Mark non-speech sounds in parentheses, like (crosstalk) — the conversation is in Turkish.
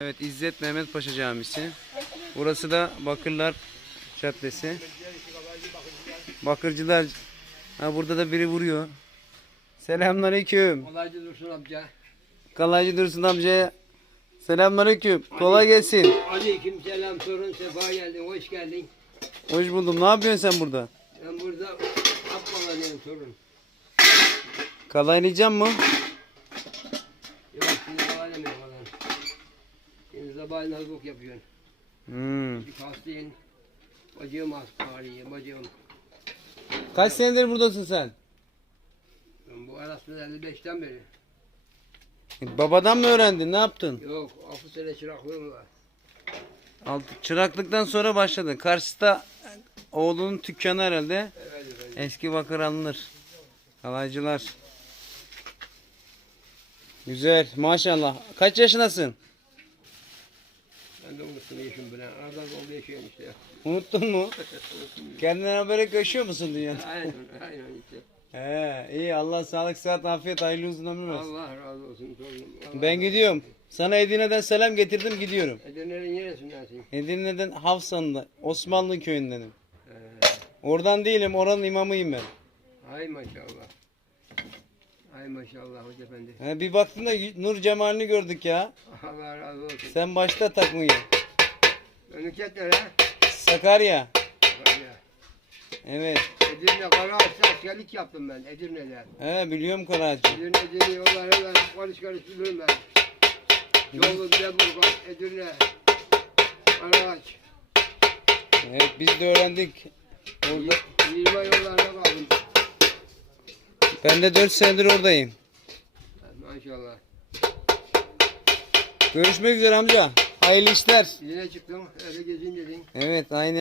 Evet İzzet Mehmet Paşa Camisi. Burası da Bakırlar Caddesi. Bakırcılar. Ha burada da biri vuruyor. Selamünaleyküm. Kolaycı Dursun amca. Kalaycı Dursun amcaya selamünaleyküm. Kolay gelsin. Aleyküm selam sorun sefa geldin hoş geldin. Hoş buldum. Ne yapıyorsun sen burada? Ben burada Akbalan'ın sorun. Kalaylayacağım mı? Sabahleyin hazırlık yapıyorsun. Hmm. Bir hastayım. Bacığım hastayım bacığım. Kaç senedir buradasın sen? Ben bu arasında 55'ten beri. Babadan mı öğrendin? Ne yaptın? Yok 6 sene çıraklığım var. Alt, çıraklıktan sonra başladın. Karşıda oğlunun dükkanı herhalde. Evet efendim. Eski bakır alınır. Kalaycılar. Güzel maşallah. Kaç yaşındasın? Ben de unuttum yaşım bile. Aradan oldu yaşıyorum işte. Unuttun mu? (laughs) Kendine haberek yaşıyor musun dünyada? aynen aynen işte. He, iyi Allah sağlık sıhhat afiyet hayırlı uzun ömür versin. Allah razı olsun torunum. Allah Ben gidiyorum. Sana Edirne'den selam getirdim gidiyorum. Edirne'nin neresindensin? Edirne'den Hafsan'da Osmanlı köyündenim. Ee, Oradan değilim oranın imamıyım ben. ay maşallah. Ay maşallah hoca efendi. He, bir baktın da Nur Cemal'ini gördük ya. Allah razı olsun. Sen başta takmayı. Memleket nere? Sakarya. Böyle. Evet. Edirne Karaağaç'ta askerlik yaptım ben Edirne'de. He biliyorum Karaağaç'ı. Edirne Edirne yollarıyla karış karış bilirim ben. Yolu Demirbaş, Edirne, Karaağaç. Evet biz de öğrendik. Orada. Yirma yollarına kaldım. Ben de 4 senedir oradayım. Maşallah. Görüşmek üzere amca. Hayırlı işler. Yine çıktım, öyle gezeyim dedin. Evet aynı.